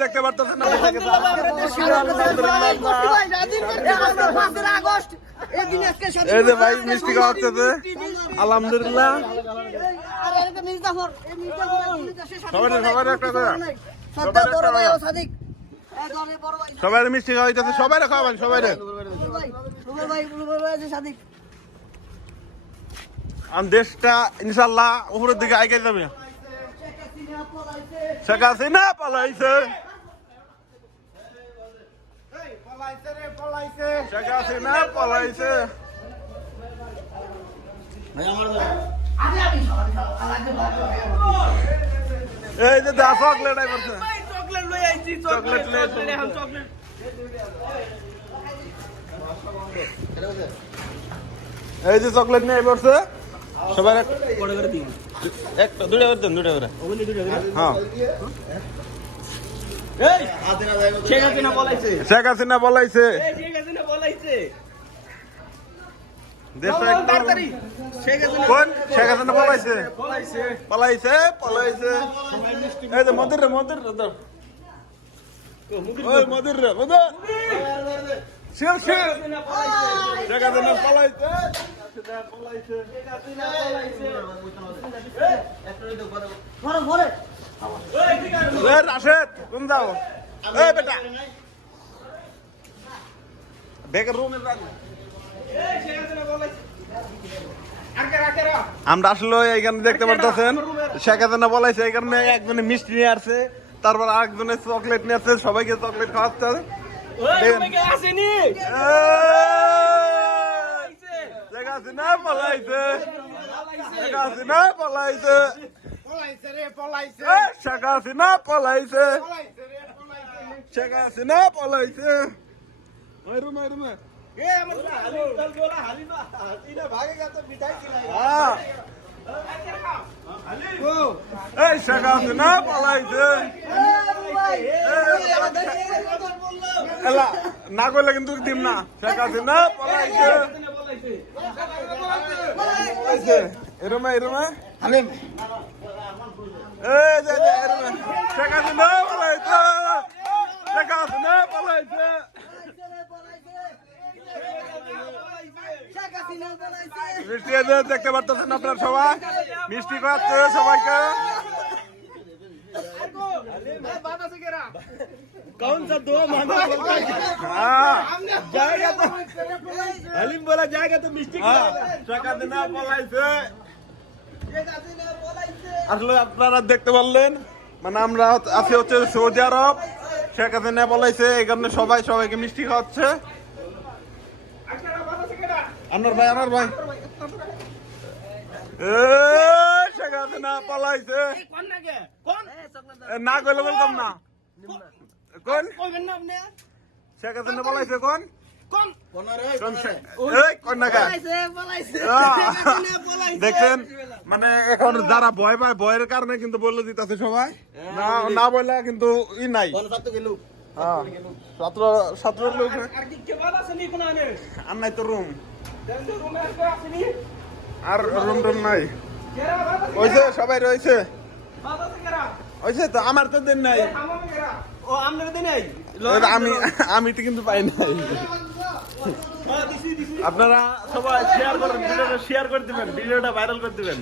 দেখতে পারতেছেন না। এই যে ভাই মিষ্টি খাওয়াচ্ছে আলহামদুলিল্লাহ। সবাই সবাই একটা করে। সবাই একটা করে। সবাই মিষ্টি খাওয়াইতেছে সবাই খাওয়াবেন সবাই আর দেশটা ইনশাল্লাহ উপরের দিকে আগে যাবে। শেখ হাসিনা পালাইছে। এই যে দা চকলেট আই করছে। চকলেট লই আইছি চকলেট লই আইছি। চকলেট এখন চকলেট। এই যে চকলেট নিয়ে পড়ছে সবার এক- বড় করে দিন। একটা দুটা করে দেন দুটা করে। ওগুলি দুটো করে। হ্যাঁ। এই শেখ হাসিনা বলাইছে। শেখ হাসিনা বলাইছে। শেখ হাসিনা বলাইছে। দেশটা বল, একদম তাড়াতাড়ি। শেখ হাসিনা কোন? শেখ হাসিনা বলাইছে। বলাইছে। পলাইছে পলাইছে এই যে মদির রে আমরা আসলে এইখানে দেখতে পারতেছেন শেখ হাসিনা বলাইছে এই কারণে একজনে মিষ্টি নিয়ে আসছে। তারপর আরেকজনে চকলেট নিয়ে আসছে সবাইকে চকলেট খাওয়াচ্ছে। এই! শেখ হাসিনা পলাইছে। হাসিনা পলাইছে। শেখ হাসিনা পলাইছে। শেখ হাসিনা পলাইছে। ওই রুমে ওই এ আমার হালিম দল গোলা হালিমা হাসিনা ভাগেগা তো মিঠাই খিলাएगा হ্যাঁ। এই শেখ হাসিনা পলাইছে। এলা না করলে কিন্তু দিম না। শেখ হাসিনা পলাইছে। পলাইছে। এরমে এরমে। হালিম এই যে যে এরমে। শেখ হাসিনা পলাইছে। শেখ হাসিনা পলাইছে। মিষ্টি দেখতে পারতেছেন আপনার সবাই। মিষ্টি খাওয়াচ্ছে সবাইকে। कौन सा दो मानो बोलता है হ্যাঁ जाएगा तो हलीम बोला जाएगा तो मिस्टी হ্যাঁ, শেখ হাসিনা পলাইছে আসলে আপনারা দেখতে পারলেন মানে আমরা আছি হচ্ছে সৌদি আরব শেখ হাসিনা বলাইছে এই কারণে সবাই সবাইকে মিষ্টি খাওয়াচ্ছে আনার ভাই আনার ভাই টাকা না পালাইছে। না কইলে বলতাম না। পালাইছে কোন? দেখছেন? মানে এখন যারা ভয় পায় ভয়ের কারণে কিন্তু বলল দিতেছে সবাই। না না বলে কিন্তু ই নাই। ছাত্র ছাত্র লোক। আর নাই তো রুম আর রুম রুম নাই। ওইছে সবাই রয়েছে। ওইছে তো আমার তো দিন নাই। ও আমনে দেন নাই? আমি আমি তো কিন্তু পাই নাই। আপনারা সবাই শেয়ার করেন ভিডিওটা শেয়ার করে দিবেন ভিডিওটা ভাইরাল করে দিবেন।